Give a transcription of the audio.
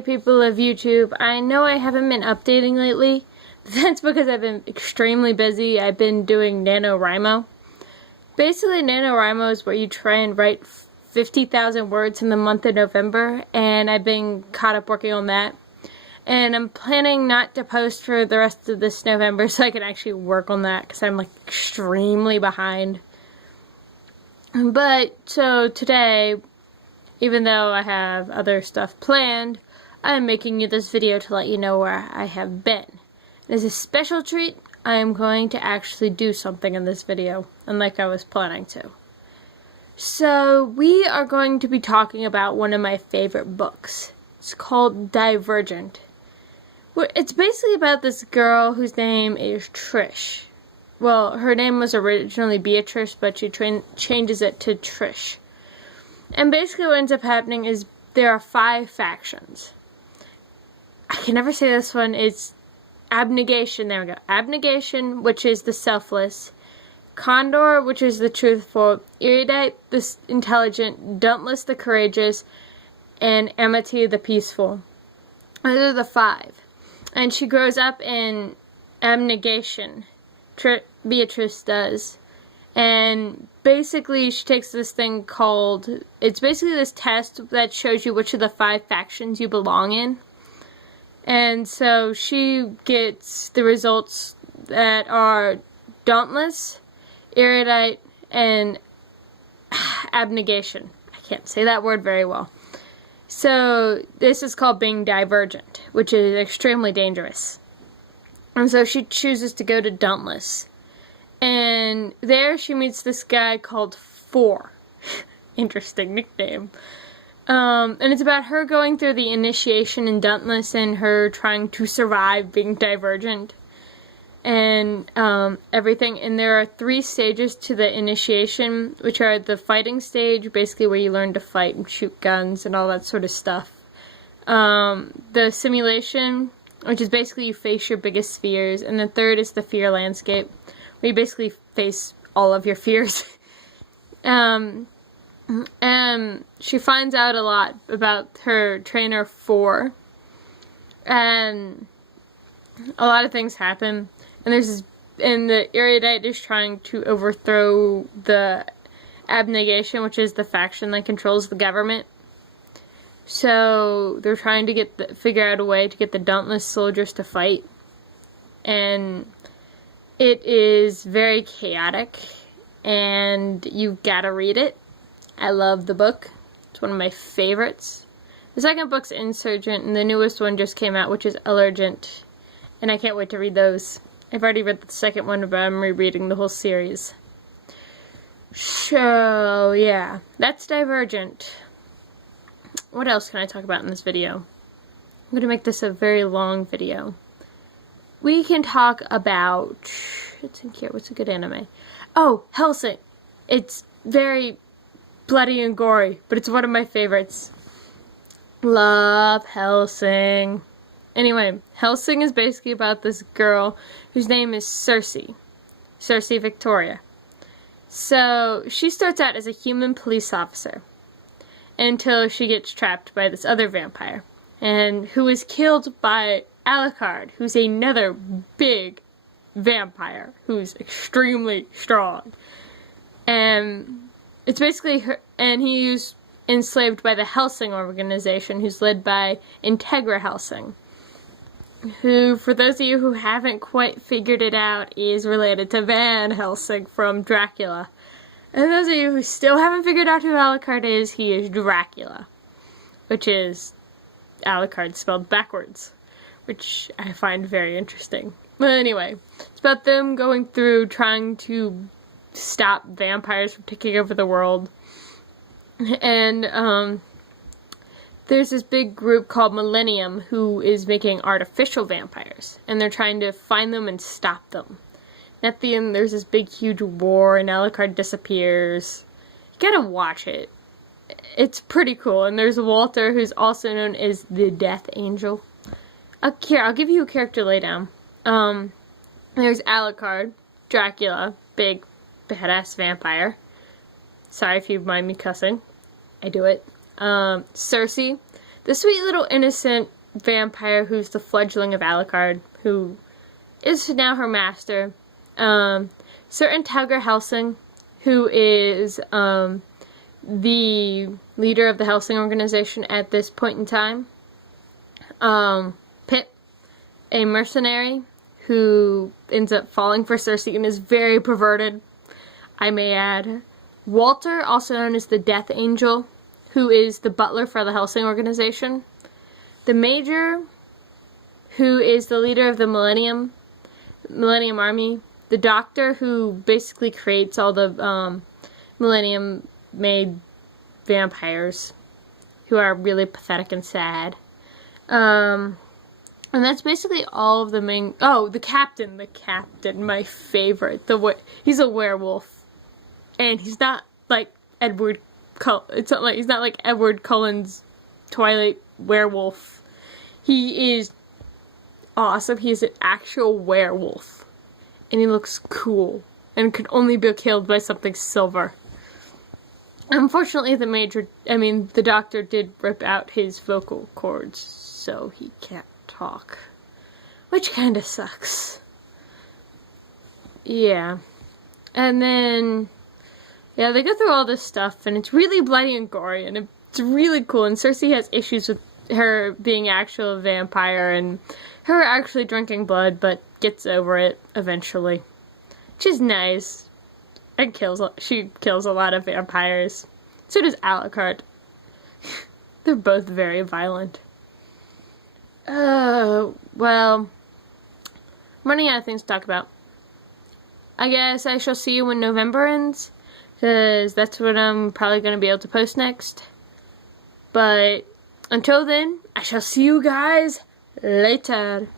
Hey people of YouTube, I know I haven't been updating lately. That's because I've been extremely busy. I've been doing NaNoWriMo. Basically, NaNoWriMo is where you try and write 50,000 words in the month of November, and I've been caught up working on that. And I'm planning not to post for the rest of this November so I can actually work on that because I'm like extremely behind. But, so today, even though I have other stuff planned, I'm making you this video to let you know where I have been. As a special treat, I am going to actually do something in this video, unlike I was planning to. So, we are going to be talking about one of my favorite books. It's called Divergent. It's basically about this girl whose name is Trish. Well, her name was originally Beatrice, but she changes it to Trish. And basically what ends up happening is there are 5 factions. I can never say this one. It's Abnegation. There we go. Abnegation, which is the selfless. Condor, which is the truthful. Erudite, the intelligent. Dauntless, the courageous. And Amity, the peaceful. Those are the 5. And she grows up in Abnegation. Beatrice does. And basically she takes this thing called, it's basically this test that shows you which of the 5 factions you belong in. And so she gets the results that are Dauntless, Erudite, and Abnegation. I can't say that word very well. So this is called being Divergent, which is extremely dangerous. And so she chooses to go to Dauntless. And there she meets this guy called Four. Interesting nickname. And it's about her going through the initiation in Dauntless and her trying to survive being Divergent. And everything. And there are 3 stages to the initiation, which are the fighting stage, basically where you learn to fight and shoot guns and all that sort of stuff. The simulation, which is basically you face your biggest fears. And the 3rd is the fear landscape, where you basically face all of your fears. And she finds out a lot about her trainer 4. And a lot of things happen. And there's this, and the Erudite is trying to overthrow the Abnegation, which is the faction that controls the government. So they're trying to figure out a way to get the Dauntless soldiers to fight. And it is very chaotic, and you've got to read it. I love the book. It's one of my favorites. The second book's Insurgent, and the newest one just came out, which is Allergent. And I can't wait to read those. I've already read the second one, but I'm rereading the whole series. So, yeah. That's Divergent. What else can I talk about in this video? I'm going to make this a very long video. We can talk about, let's think here, what's a good anime? Oh, Hellsing. It's very bloody and gory, but it's one of my favorites. Love Hellsing. Anyway, Hellsing is basically about this girl whose name is Circe Victoria. So, she starts out as a human police officer until she gets trapped by this other vampire, and who is killed by Alucard, who's another big vampire who's extremely strong. And it's basically her, and he's enslaved by the Hellsing organization, who's led by Integra Hellsing, who, for those of you who haven't quite figured it out, is related to Van Helsing from Dracula. And those of you who still haven't figured out who Alucard is, he is Dracula, which is Alucard spelled backwards, which I find very interesting. But anyway, it's about them going through trying to stop vampires from taking over the world. And there's this big group called Millennium who is making artificial vampires, and they're trying to find them and stop them. And at the end, there's this big, huge war, and Alucard disappears. You gotta watch it. It's pretty cool. And there's Walter, who's also known as the Death Angel. I'll give you a character laydown. There's Alucard, Dracula, big, badass vampire. Sorry if you mind me cussing. I do it. Circe, the sweet little innocent vampire who's the fledgling of Alucard, who is now her master. Certain Tugger Hellsing, who is the leader of the Hellsing organization at this point in time. Pip, a mercenary who ends up falling for Cersei and is very perverted, I may add. Walter, also known as the Death Angel, who is the butler for the Hellsing organization. The Major, who is the leader of the Millennium Army. The Doctor, who basically creates all the Millennium-made vampires, who are really pathetic and sad. And that's basically all of the main... Oh, the Captain, my favorite. He's a werewolf. And he's not like Edward Cullen. He's not like Edward Cullen's Twilight werewolf. He is awesome. He's an actual werewolf. And he looks cool. And could only be killed by something silver. Unfortunately, the Doctor did rip out his vocal cords, so he can't talk. Which kinda sucks. Yeah. And then, yeah, they go through all this stuff, and it's really bloody and gory, and it's really cool, and Cersei has issues with her being actual vampire, and her actually drinking blood, but gets over it eventually. Which is nice. And she kills a lot of vampires. So does Alucard. They're both very violent. Well, I'm running out of things to talk about. I guess I shall see you when November ends, because that's what I'm probably going to be able to post next. But until then, I shall see you guys later.